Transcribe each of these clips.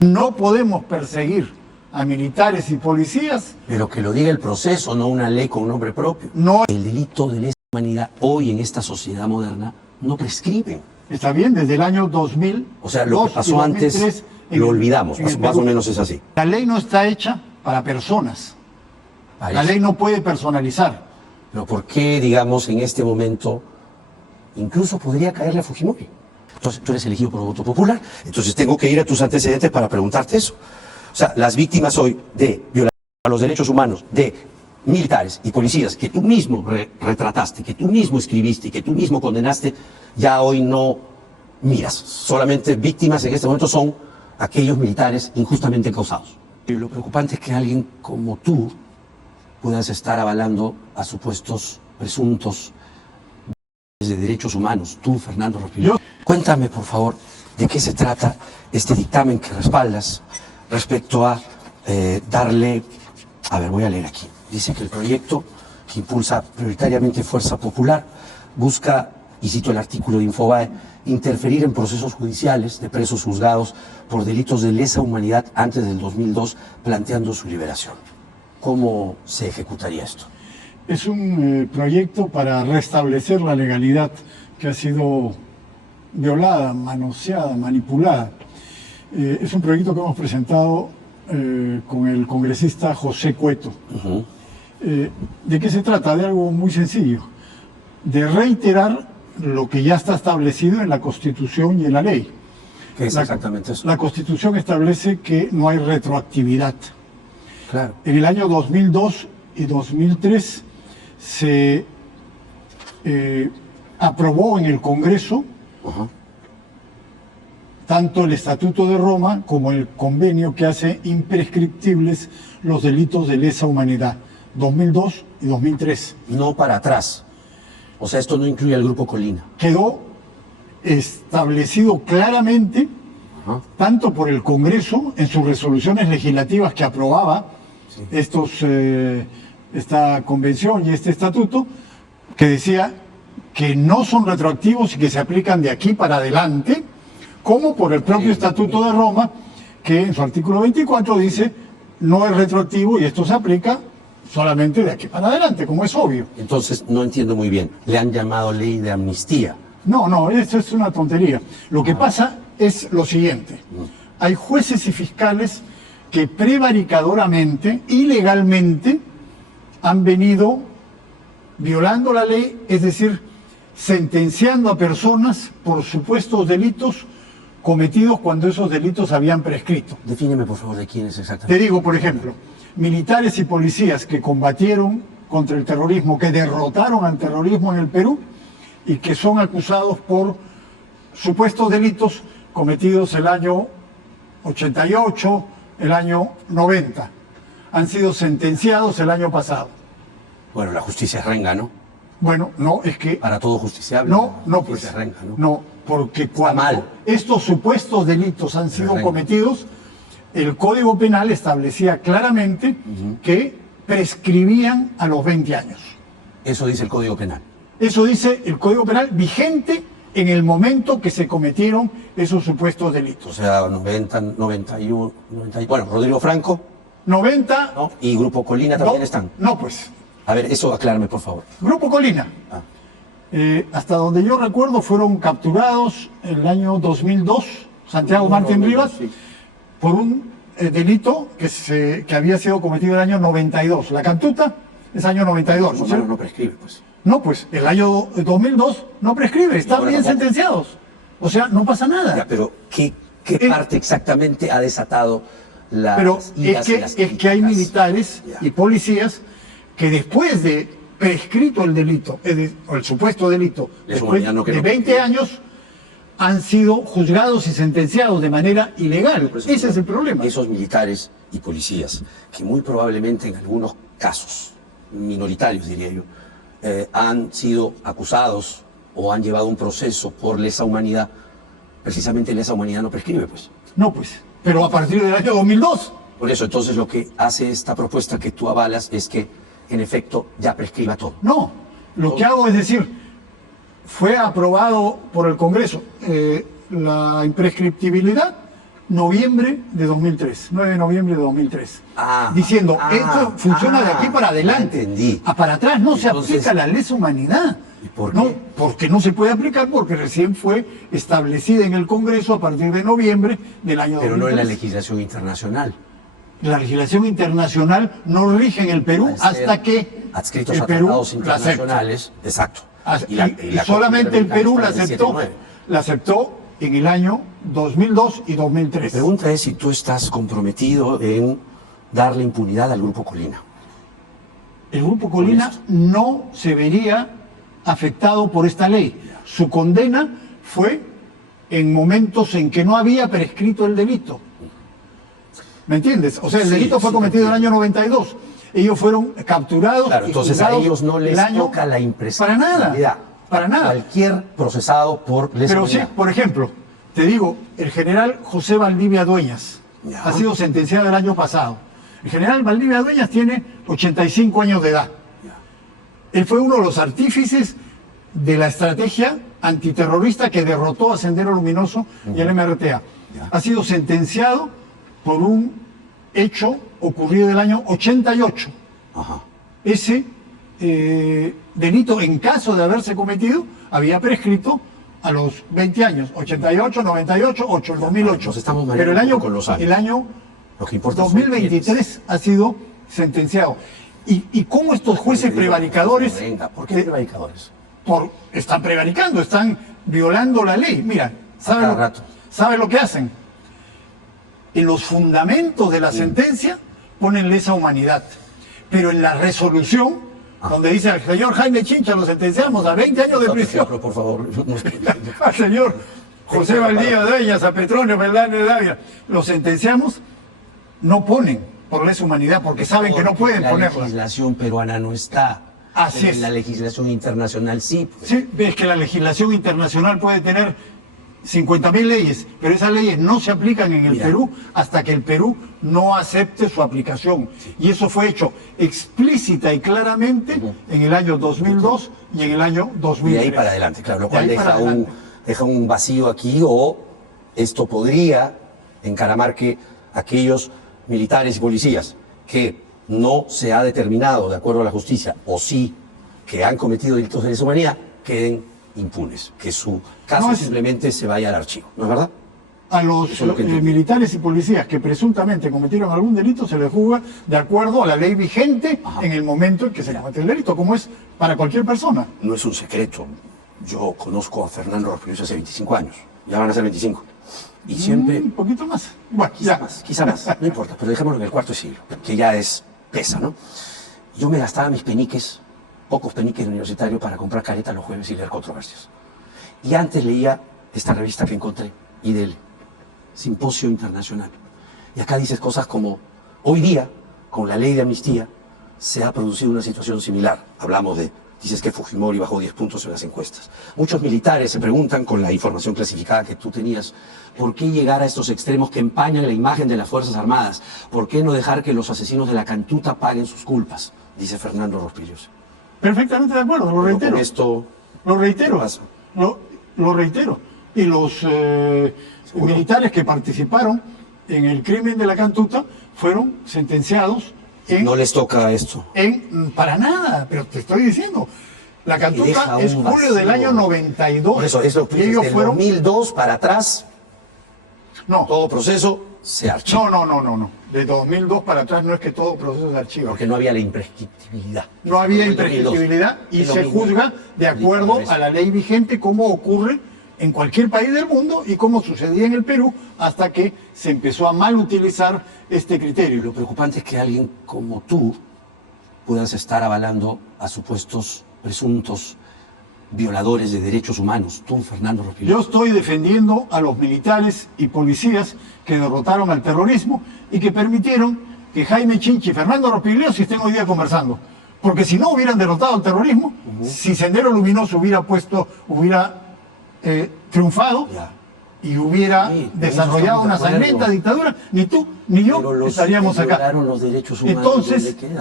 No podemos perseguir a militares y policías. Pero que lo diga el proceso, no una ley con nombre propio. No. El delito de lesa humanidad hoy en esta sociedad moderna no prescribe. Está bien, desde el año 2000. O sea, lo que pasó antes lo olvidamos, más o menos es así. La ley no está hecha para personas. La ley no puede personalizar. Pero ¿por qué, digamos, en este momento incluso podría caerle a Fujimori? Entonces, tú eres elegido por voto popular, entonces tengo que ir a tus antecedentes para preguntarte eso. O sea, las víctimas hoy de violación a los derechos humanos de militares y policías que tú mismo retrataste, que tú mismo escribiste y que tú mismo condenaste, ya hoy no miras. Solamente víctimas en este momento son aquellos militares injustamente causados. Y lo preocupante es que alguien como tú puedas estar avalando a supuestos presuntos de derechos humanos. Tú, Fernando Rospigliosi. Cuéntame, por favor, de qué se trata este dictamen que respaldas respecto a darle... A ver, voy a leer aquí. Dice que el proyecto que impulsa prioritariamente Fuerza Popular busca, y cito el artículo de Infobae, interferir en procesos judiciales de presos juzgados por delitos de lesa humanidad antes del 2002, planteando su liberación. ¿Cómo se ejecutaría esto? Es un proyecto para restablecer la legalidad que ha sido violada, manoseada, manipulada. Es un proyecto que hemos presentado con el congresista José Cueto. ¿De qué se trata? De algo muy sencillo, de reiterar lo que ya está establecido en la Constitución y en la ley. ¿Qué es exactamente eso? La Constitución establece que no hay retroactividad. Claro. En el año 2002 y 2003 se aprobó en el Congreso tanto el Estatuto de Roma como el convenio que hace imprescriptibles los delitos de lesa humanidad, 2002 y 2003. No para atrás. O sea, esto no incluye al Grupo Colina. Quedó establecido claramente, tanto por el Congreso, en sus resoluciones legislativas que aprobaba esta convención y este estatuto, que decía que no son retroactivos y que se aplican de aquí para adelante, como por el propio Estatuto de Roma, que en su artículo 24 dice no es retroactivo y esto se aplica solamente de aquí para adelante, como es obvio. Entonces, no entiendo muy bien. Le han llamado ley de amnistía. No, esto es una tontería. Lo que pasa es lo siguiente. Hay jueces y fiscales que prevaricadoramente, ilegalmente, han venido violando la ley, es decir, sentenciando a personas por supuestos delitos cometidos cuando esos delitos habían prescrito. Defíneme, por favor, de quién es exactamente. Te digo, por ejemplo, militares y policías que combatieron contra el terrorismo, que derrotaron al terrorismo en el Perú y que son acusados por supuestos delitos cometidos el año 88, el año 90. Han sido sentenciados el año pasado. Bueno, la justicia es renga, ¿no? Bueno, no, es que... Para todo justiciable. No, pues... Es renga, ¿no? No, porque cuando estos supuestos delitos han sido cometidos, el Código Penal establecía claramente que prescribían a los 20 años. Eso dice el Código Penal. Eso dice el Código Penal vigente en el momento que se cometieron esos supuestos delitos. O sea, 90, 91, 90... Bueno, Rodrigo Franco. 90... ¿no? Y Grupo Colina también están. No, pues... A ver, eso aclárame, por favor. Grupo Colina. Hasta donde yo recuerdo fueron capturados en el año 2002, Santiago Martín Rivas, por un delito que había sido cometido en el año 92. La cantuta es año 92. Los humanos no prescribe, pues. No, pues el año 2002 no prescribe, están bien sentenciados. O sea, no pasa nada. Ya, pero ¿qué parte exactamente ha desatado las Pero iras y las es que hay militares y policías que después de prescrito el delito, o el supuesto delito, después de 20 años, han sido juzgados y sentenciados de manera ilegal. Ese es el problema. Esos militares y policías, que muy probablemente en algunos casos, minoritarios diría yo, han sido acusados o han llevado un proceso por lesa humanidad, precisamente lesa humanidad no prescribe, pues. No, pues, pero a partir del año 2002. Por eso, entonces, lo que hace esta propuesta que tú avalas es que en efecto ya prescriba todo. No, lo que hago es decir, fue aprobado por el Congreso la imprescriptibilidad noviembre de 2003, 9 de noviembre de 2003, diciendo, esto funciona de aquí para adelante, entendí. para atrás no se Entonces, aplica la lesa humanidad. ¿y por qué? No, porque no se puede aplicar porque recién fue establecida en el Congreso a partir de noviembre del año 2003. Pero no en la legislación internacional. La legislación internacional no rige en el Perú hasta que adscritos el a Perú tratados la acepta. internacionales, exacto. Y solamente el Perú la aceptó en el año 2002 y 2003. La pregunta es si tú estás comprometido en darle impunidad al Grupo Colina. El Grupo Colina no se vería afectado por esta ley. Su condena fue en momentos en que no había prescrito el delito. ¿Me entiendes? O sea, el delito fue cometido en el año 92. Ellos fueron capturados. Claro, entonces a ellos no les toca la imprescriptibilidad. Para nada. Cualquier procesado por lesa Pero sí, por ejemplo, te digo, el general José Valdivia Dueñas ha sido sentenciado el año pasado. El general Valdivia Dueñas tiene 85 años de edad. Él fue uno de los artífices de la estrategia antiterrorista que derrotó a Sendero Luminoso y al MRTA. Ha sido sentenciado por un hecho ocurrido el año 88. Ese delito, en caso de haberse cometido, había prescrito a los 20 años, 88, 98, 8, el 2008. Pero el año, lo que importa 2023 ha sido sentenciado. ¿Y cómo estos jueces prevaricadores? ¿Por qué prevaricadores? Están prevaricando, están violando la ley. Mira, ¿sabe lo que hacen? En los fundamentos de la sentencia ponen lesa humanidad, pero en la resolución, donde dice al señor Jaime Chincha lo sentenciamos a 20 años de prisión, por favor, al señor José Valdivia Dueñas, a Petronio Fernández de Dávila, lo sentenciamos, no ponen por lesa humanidad, porque saben que no pueden ponerla. La legislación peruana no está. Así es. La legislación internacional sí. Sí, ves que la legislación internacional puede tener 50.000 leyes, pero esas leyes no se aplican en el Perú hasta que el Perú no acepte su aplicación. Y eso fue hecho explícita y claramente en el año 2002 y en el año 2003. Y ahí para adelante, claro, lo cual deja un vacío aquí, o esto podría encaramar que aquellos militares y policías que no se ha determinado de acuerdo a la justicia, o sí que han cometido delitos de lesa humanidad, queden impunes, que su caso simplemente se vaya al archivo, ¿no es verdad? A los militares y policías que presuntamente cometieron algún delito se les juzga de acuerdo a la ley vigente en el momento en que se comete el delito, como es para cualquier persona. No es un secreto. Yo conozco a Fernando Rospigliosi hace 25 años, ya van a ser 25. Y siempre... Un poquito más. Bueno, quizá más, no importa, pero dejémoslo en el cuarto siglo, que ya pesa, ¿no? Yo me gastaba mis peniques, pocos peniques universitarios, para comprar careta los jueves y leer controversias. Y antes leía esta revista que encontré, IDL, Simposio Internacional. Y acá dices cosas como, hoy día, con la ley de amnistía, se ha producido una situación similar. Hablamos dices que Fujimori bajó 10 puntos en las encuestas. Muchos militares se preguntan, con la información clasificada que tú tenías, ¿por qué llegar a estos extremos que empañan la imagen de las Fuerzas Armadas? ¿Por qué no dejar que los asesinos de la Cantuta paguen sus culpas? Dice Fernando Rospigliosi. Perfectamente de acuerdo, lo reitero. Lo reitero. Y los militares que participaron en el crimen de la Cantuta fueron sentenciados en... No les toca esto. Para nada, pero te estoy diciendo. La Cantuta es julio del año 92. Eso es lo que ellos fueron 2002 para atrás. No. Todo proceso se archiva. No. De 2002 para atrás no es que todo proceso se archiva. Porque no había la imprescriptibilidad. No había imprescriptibilidad y se juzga de acuerdo a la ley vigente, como ocurre en cualquier país del mundo y como sucedía en el Perú hasta que se empezó a mal utilizar este criterio. Lo preocupante es que alguien como tú puedas estar avalando a supuestos presuntos violadores de derechos humanos. Tú, Fernando Rospigliosi. Yo estoy defendiendo a los militares y policías que derrotaron al terrorismo y que permitieron que Jaime Chincha y Fernando Rospigliosi estén hoy día conversando. Porque si no hubieran derrotado al terrorismo, si Sendero Luminoso hubiera triunfado y hubiera desarrollado una sangrienta dictadura, ni tú ni yo estaríamos acá. Los derechos humanos,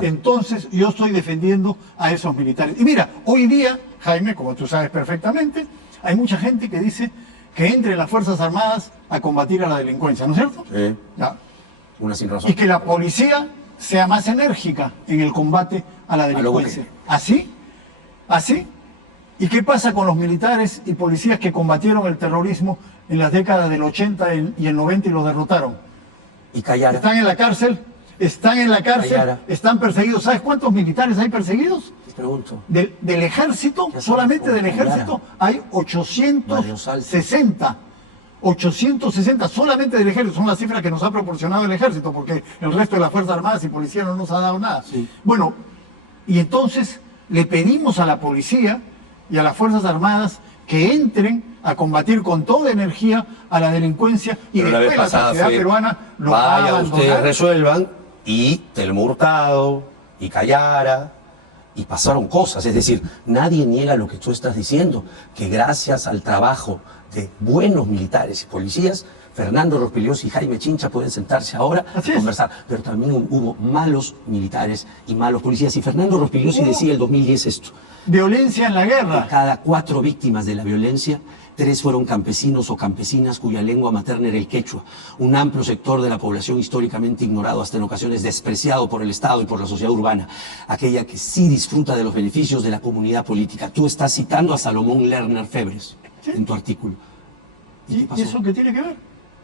entonces yo estoy defendiendo a esos militares. Y mira, hoy día, Jaime, como tú sabes perfectamente, hay mucha gente que dice que entren las Fuerzas Armadas a combatir a la delincuencia, ¿no es cierto? Sí. Ya. Una sin razón. Y que la policía sea más enérgica en el combate a la delincuencia. ¿Así? ¿Así? ¿Y qué pasa con los militares y policías que combatieron el terrorismo en las décadas del 80 y el 90 y lo derrotaron? Y Callara. Están en la cárcel, Callara. están perseguidos. ¿Sabes cuántos militares hay perseguidos? Te pregunto. Del ejército, solamente del ejército, hay 860. 860 solamente del ejército, son las cifras que nos ha proporcionado el ejército, porque el resto de las Fuerzas Armadas y Policía no nos ha dado nada. Sí. Bueno, y entonces le pedimos a la policía y a las Fuerzas Armadas que entren a combatir con toda energía a la delincuencia y Pero después la sociedad peruana lo va a vaya, abandonar. ustedes resuelvan, y Telmo Hurtado, y Callara, y pasaron cosas. Es decir, nadie niega lo que tú estás diciendo, que gracias al trabajo de buenos militares y policías, Fernando Rospigliosi y Jaime Chincha pueden sentarse ahora a conversar. Pero también hubo malos militares y malos policías. Y Fernando Rospigliosi decía el 2010 esto: violencia en la de guerra. cada 4 víctimas de la violencia, 3 fueron campesinos o campesinas cuya lengua materna era el quechua, un amplio sector de la población históricamente ignorado, hasta en ocasiones despreciado por el Estado y por la sociedad urbana, aquella que sí disfruta de los beneficios de la comunidad política. Tú estás citando a Salomón Lerner Febres en tu artículo. ¿Y qué pasó? ¿Y eso qué tiene que ver?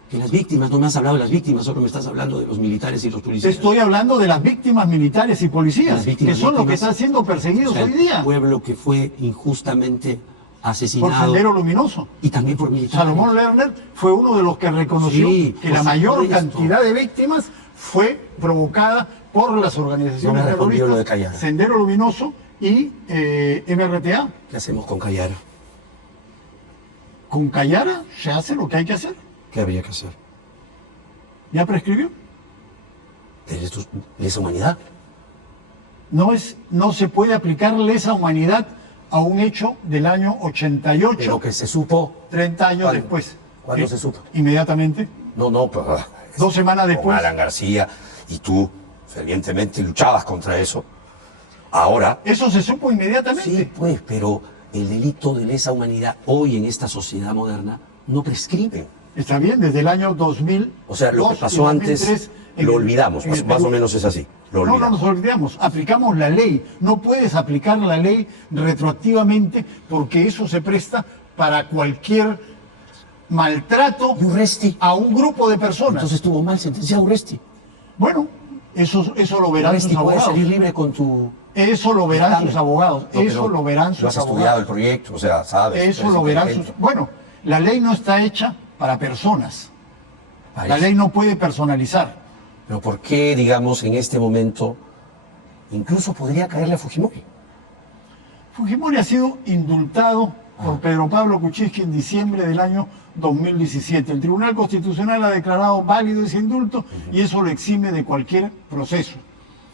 Que las víctimas, no me has hablado de las víctimas, solo me estás hablando de los militares y los policías. Estoy hablando de las víctimas militares y policías, Las víctimas, que son los que están siendo perseguidos O sea, hoy día. el pueblo que fue injustamente Por asesinado. Sendero Luminoso. Y también por militares. Salomón Lerner fue uno de los que reconoció Sí, que por la mayor supuesto. cantidad de víctimas fue provocada por las organizaciones No me respondió lo de terroristas, Callara. Sendero Luminoso y MRTA. ¿Qué hacemos con Callara? Con Callara se hace lo que hay que hacer. ¿Qué habría que hacer? ¿Ya prescribió? ¿Lesa humanidad? No se puede aplicar lesa humanidad a un hecho del año 88, Pero que se supo. 30 años ¿Cuándo? después. ¿Cuándo ¿Qué? se supo? Inmediatamente. No, pero... 2 semanas Con después. Alan García, y tú fervientemente luchabas contra eso. Ahora... Eso se supo inmediatamente. Sí, pues, pero el delito de lesa humanidad hoy en esta sociedad moderna no prescribe. Está bien, desde el año 2000. O sea, lo que pasó antes lo olvidamos, más o menos es así. Lo No, no olvidamos. nos olvidamos, aplicamos la ley. No puedes aplicar la ley retroactivamente porque eso se presta para cualquier maltrato Y Urresti. a un grupo de personas. Entonces estuvo mal sentenciado Urresti. Bueno, eso lo verán Urresti sus puede abogados. salir libre con tu... Eso lo verán dictamen. sus abogados. No, Eso pero lo verán Tú sus has estudiado el abogados. proyecto, o sea, sabes. Eso eres lo verán inteligente. sus... Bueno, la ley no está hecha para personas. La Parece. ley no puede personalizar. Pero ¿por qué, digamos, en este momento, incluso podría caerle a Fujimori? Fujimori ha sido indultado por Pedro Pablo Kuczynski en diciembre del año 2017. El Tribunal Constitucional ha declarado válido ese indulto y eso lo exime de cualquier proceso.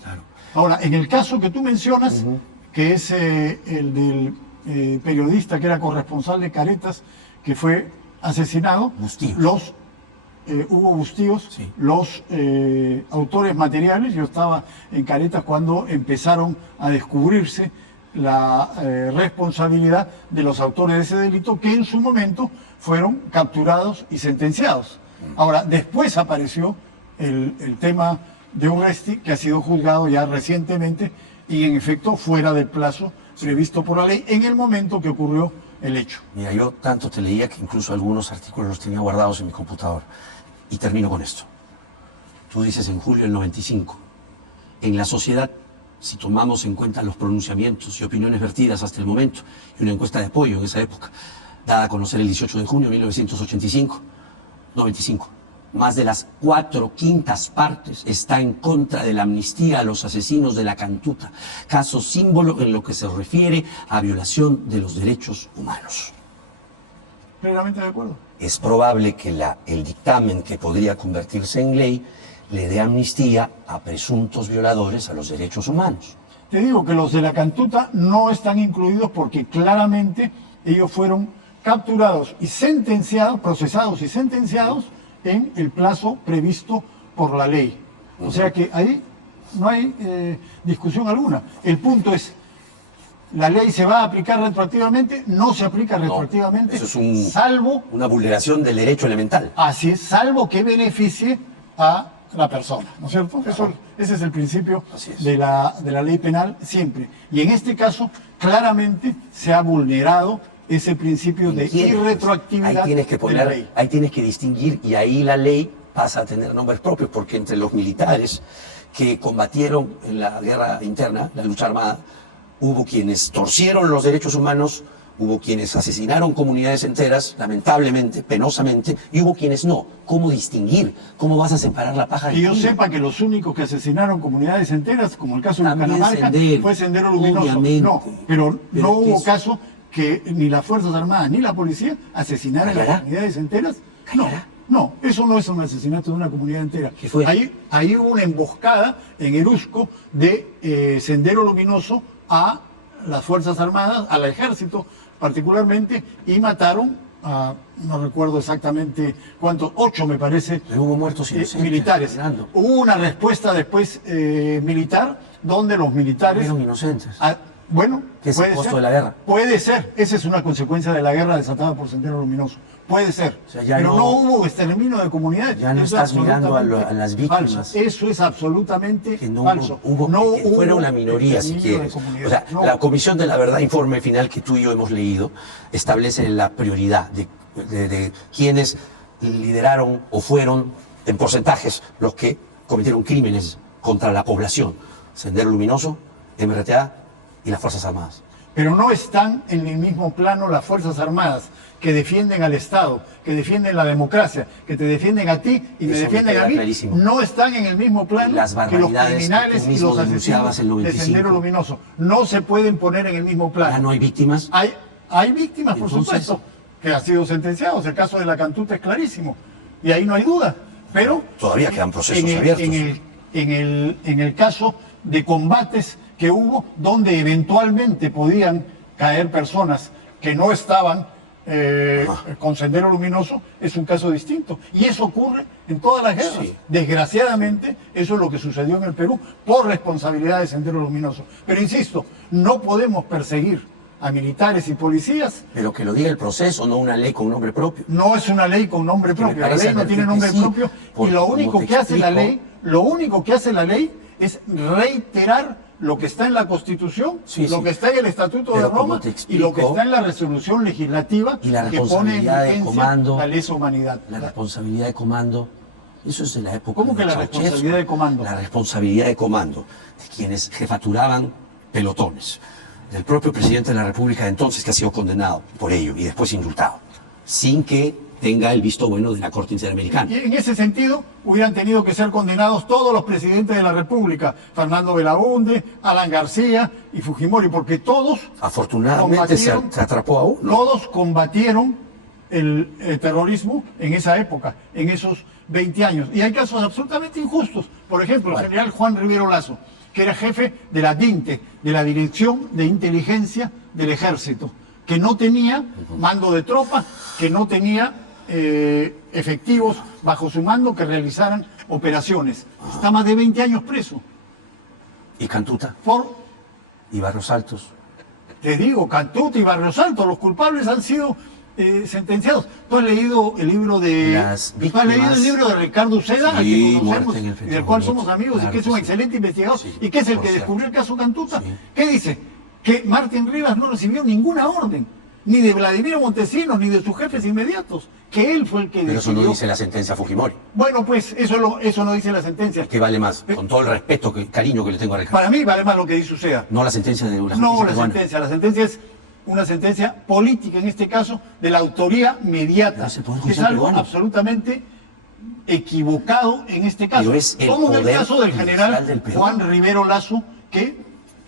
Claro. Ahora, en el caso que tú mencionas, que es el del periodista que era corresponsal de Caretas, que fue asesinado, Bustíos. Hugo Bustíos, Sí. los autores materiales, yo estaba en Caretas cuando empezaron a descubrirse la responsabilidad de los autores de ese delito que en su momento fueron capturados y sentenciados. Ahora, después apareció el tema de Urresti, que ha sido juzgado ya recientemente y en efecto fuera del plazo previsto por la ley en el momento que ocurrió el hecho. Mira, yo tanto te leía que incluso algunos artículos los tenía guardados en mi computador. Y termino con esto. Tú dices en julio del 95, en la sociedad, si tomamos en cuenta los pronunciamientos y opiniones vertidas hasta el momento, y una encuesta de apoyo en esa época, dada a conocer el 18 de junio de 1985, 95, más de las 4/5 partes está en contra de la amnistía a los asesinos de la Cantuta, caso símbolo en lo que se refiere a violación de los derechos humanos. Plenamente de acuerdo. Es probable que el dictamen que podría convertirse en ley le dé amnistía a presuntos violadores a los derechos humanos. Te digo que los de la Cantuta no están incluidos porque claramente ellos fueron capturados y sentenciados, procesados y sentenciados en el plazo previsto por la ley. O sea que ahí no hay discusión alguna. El punto es, la ley se va a aplicar retroactivamente, no se aplica retroactivamente, eso es salvo, una vulneración del derecho elemental. así es, salvo que beneficie a la persona, ¿no es cierto? Ese es el principio de la ley penal siempre. Y en este caso, claramente se ha vulnerado ese principio de irretroactividad de la ley. Ahí tienes que distinguir, y ahí la ley pasa a tener nombres propios, porque entre los militares que combatieron en la guerra interna, la lucha armada, hubo quienes torcieron los derechos humanos, hubo quienes asesinaron comunidades enteras, lamentablemente, penosamente, y hubo quienes no. ¿Cómo distinguir? ¿Cómo vas a separar la paja del Que yo trigo? sepa que los únicos que asesinaron comunidades enteras, como el caso de También Bucaramanga, fue Sendero Luminoso. obviamente. No, pero no que hubo es- caso que ni las Fuerzas Armadas ni la policía asesinaran a ¿Callará? comunidades enteras. ¿Callará? No, eso no es un asesinato de una comunidad entera. ¿Qué fue? Ahí hubo una emboscada en Erusco de Sendero Luminoso a las Fuerzas Armadas, al ejército particularmente, y mataron a, no recuerdo exactamente cuántos, 8 me parece, Pero hubo muertos inocentes, militares. Fernando. Hubo una respuesta después militar, donde los militares... Fueron inocentes. Bueno, ¿Qué es el puede costo ser. de la guerra? Puede ser. Esa es una consecuencia de la guerra desatada por Sendero Luminoso. Puede ser. O sea, ya pero no- no hubo exterminio de comunidades. Ya no Eso es estás mirando absolutamente a las víctimas. falso. Eso es absolutamente Que no falso. que fuera una minoría, si exterminio de quieres. comunidades. O sea, No. la Comisión de la Verdad, informe final que tú y yo hemos leído, establece la prioridad de quienes lideraron o fueron, en porcentajes, los que cometieron crímenes contra la población. Sendero Luminoso, MRTA y las Fuerzas Armadas. Pero no están en el mismo plano las Fuerzas Armadas que defienden al Estado, que defienden la democracia, que te defienden a ti y me Eso me defienden queda a mí. clarísimo. No están en el mismo plano Las que los barbaridades que criminales tú y mismo los denunciabas asesinos en de 95. Sendero Luminoso. No se pueden poner en el mismo plano. Ya no hay víctimas. Hay víctimas, por Entonces- supuesto, que han sido sentenciados. El caso de la Cantuta es clarísimo. Y ahí no hay duda. Pero Todavía quedan procesos en el, abiertos. en el caso de combates que hubo, donde eventualmente podían caer personas que no estaban con Sendero Luminoso, es un caso distinto. Y eso ocurre en todas las guerras. Sí. Desgraciadamente, eso es lo que sucedió en el Perú por responsabilidad de Sendero Luminoso. Pero insisto, no podemos perseguir a militares y policías. Pero que lo diga el proceso, no una ley con nombre propio. No es una ley con nombre Que me propio. La parece ley no tiene advertir que nombre sí, propio. Y porque lo como único te que hace la explico- ley, lo único que hace la ley es reiterar lo que está en la Constitución, Sí, lo sí. que está en el Estatuto Pero de como Roma te y lo que explico- está en la resolución legislativa Y la que pone en responsabilidad de vigencia comando. la lesa humanidad. La responsabilidad de comando, eso es de la época. ¿Cómo de que la Ceausescu. responsabilidad de comando? La responsabilidad de comando de quienes jefaturaban pelotones. Del propio presidente de la República de entonces, que ha sido condenado por ello y después indultado, sin que tenga el visto bueno de la Corte Interamericana. Y en ese sentido, hubieran tenido que ser condenados todos los presidentes de la República, Fernando Belaúnde, Alan García y Fujimori, porque todos Afortunadamente se atrapó a uno. Todos combatieron el terrorismo en esa época, en esos 20 años. Y hay casos absolutamente injustos. Por ejemplo, el general Juan Rivero Lazo, que era jefe de la DINTE, de la Dirección de Inteligencia del Ejército, que no tenía mando de tropa, que no tenía efectivos bajo su mando que realizaran operaciones. Está más de 20 años preso. Y Cantuta, Por, y Barros Altos. te digo, Cantuta y Barrios Altos, los culpables han sido sentenciados. ¿Tú has leído el libro de Las ¿tú has leído el víctimas- libro de Ricardo Uceda, al Sí, que conocemos Muerte en el y del cual Petróleo. somos amigos Claro y que es que un sí. excelente investigador Sí, y que es el por que cierto. descubrió el caso Cantuta? Sí. ¿Qué dice? Que Martín Rivas no recibió ninguna orden, ni de Vladimiro Montesinos, ni de sus jefes inmediatos, que él fue el que Pero eso decidió. no dice la sentencia Fujimori. Bueno, pues eso no dice la sentencia. ¿Qué vale más? Con todo el respeto, cariño que le tengo a Ricardo. Para mí vale más lo que dice Uceda. No la sentencia de la No, justicia la peruana. sentencia. La sentencia es una sentencia política, en este caso, de la autoría mediata. Pero ese Poder Que es Judicial algo peruano. absolutamente equivocado en este caso. Pero es el Como en el Poder caso del Judicial general del Perú. Juan Rivero Lazo, que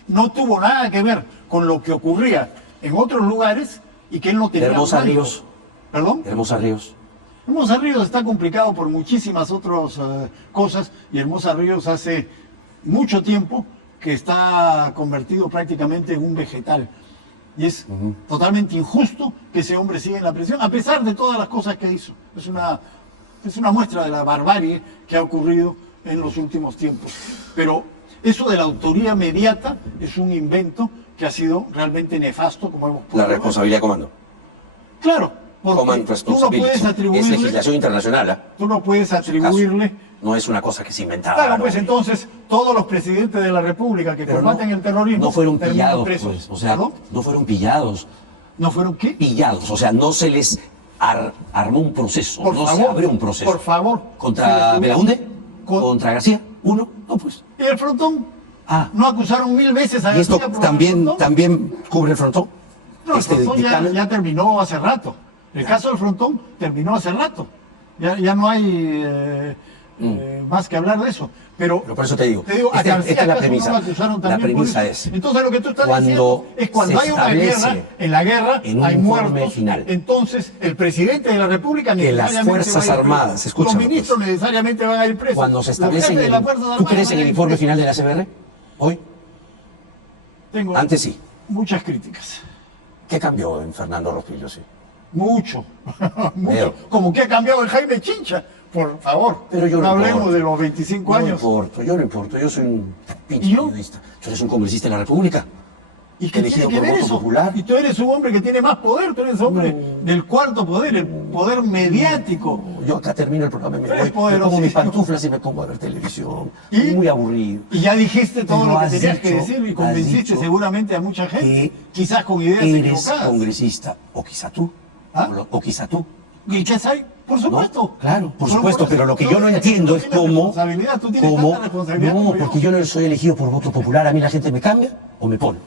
no tuvo nada que ver con lo que ocurría en otros lugares y que él no tenía Hermosa mando. Ríos. ¿Perdón? Hermosa Ríos. Hermosa Ríos está complicado por muchísimas otras cosas y Hermosa Ríos hace mucho tiempo que está convertido prácticamente en un vegetal. Y es totalmente injusto que ese hombre siga en la prisión, a pesar de todas las cosas que hizo. Es una muestra de la barbarie que ha ocurrido en los últimos tiempos. Pero eso de la autoría mediata es un invento que ha sido realmente nefasto, como hemos La podido ver. responsabilidad de comando. Claro, porque Command tú no puedes responsibility. Es atribuirle, legislación internacional, ¿ah? tú no puedes atribuirle. No es una cosa que se inventaba. Claro, pues entonces todos los presidentes de la República que Pero combaten el terrorismo no fueron terminan pillados, presos. pues. O sea, ¿Perdón? no fueron pillados. ¿No fueron qué? Pillados. O sea, no se les armó un proceso. Por no favor, se abrió un proceso. por favor. ¿Contra Si Belaúnde? con- ¿Contra García? ¿Uno? No, pues. ¿Y el Frontón? Ah. ¿No acusaron 1000 veces a ¿Y esto García por el también, Frontón? también cubre el frontón? No, el Este Frontón ya, dictamen. ya terminó hace rato. El caso del Frontón terminó hace rato. Ya no hay más que hablar de eso. Pero Pero por eso te digo, a esta García es la ¿acaso premisa. no lo acusaron La también por premisa eso? es, Entonces lo que tú estás cuando diciendo es cuando se hay una guerra, establece en la guerra en un hay informe muertos, final entonces el presidente de la República que las necesariamente Fuerzas va a ir preso. Armadas, escúchame, los ministros pues, necesariamente van a ir presos. cuando se Los establece jefes de en las el, Fuerzas ¿tú Armadas crees van en a el ir informe presos. final de la CBR? Tengo Antes sí. muchas críticas. ¿Qué cambió en Fernando Rospiglio? Sí. Mucho, mucho. Veo. Como que ha cambiado el Jaime Chincha, por favor. Pero yo no hablemos importo. de los 25 años. Yo no importo, yo soy un pinche ¿Y yo? periodista. Tú eres un congresista de la República. ¿Y qué tiene elegido que por ver voto eso? popular. Y tú eres un hombre que tiene más poder, tú eres hombre del cuarto poder, el poder mediático. Yo acá termino el programa y me Eres voy. Me pongo mis poderosísimo. pantuflas y me pongo a ver televisión. ¿Y? Muy aburrido. Y ya dijiste todo Pero lo que has tenías que dicho- decir y has convenciste dicho seguramente a mucha gente, que quizás con ideas Eres equivocadas. congresista. O quizá tú. ¿Ah? O quizá tú. ¿Y qué hay? Por supuesto. No, claro, por Pero supuesto, eso, pero lo que tú yo no tienes- entiendo tú es tienes cómo, responsabilidad, tú tienes tanta responsabilidad no, como yo. porque yo no soy elegido por voto popular, a mí la gente me cambia o me pone.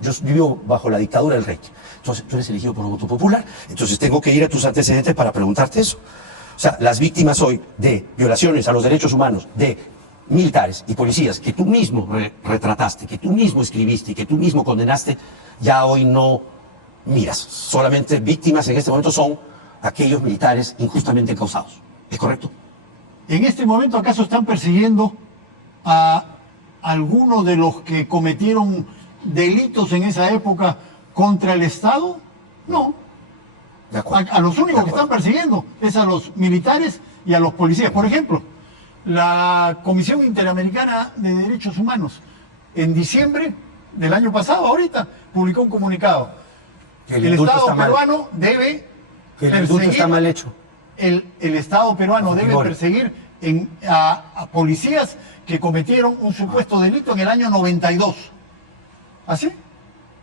Yo vivo bajo la dictadura del rey. Entonces, tú eres elegido por voto popular, entonces tengo que ir a tus antecedentes para preguntarte eso. O sea, las víctimas hoy de violaciones a los derechos humanos de militares y policías que tú mismo retrataste, que tú mismo escribiste y que tú mismo condenaste, ya hoy no miras. Solamente víctimas en este momento son aquellos militares injustamente causados. ¿Es correcto? ¿En este momento acaso están persiguiendo a algunos de los que cometieron delitos en esa época contra el Estado? No. De acuerdo. A los únicos De que acuerdo. están persiguiendo es a los militares y a los policías. Por ejemplo, la Comisión Interamericana de Derechos Humanos en diciembre del año pasado, ahorita, publicó un comunicado. Que El indulto Estado está mal. peruano debe Que el indulto está mal hecho. el Estado peruano debe Fujimori. perseguir a policías que cometieron un supuesto delito en el año 92. ¿Así?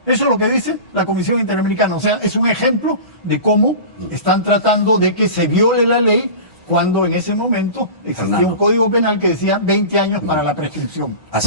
Eso es lo que dice la Comisión Interamericana. O sea, es un ejemplo de cómo están tratando de que se viole la ley cuando en ese momento existía Fernando. un código penal que decía 20 años para la prescripción. Así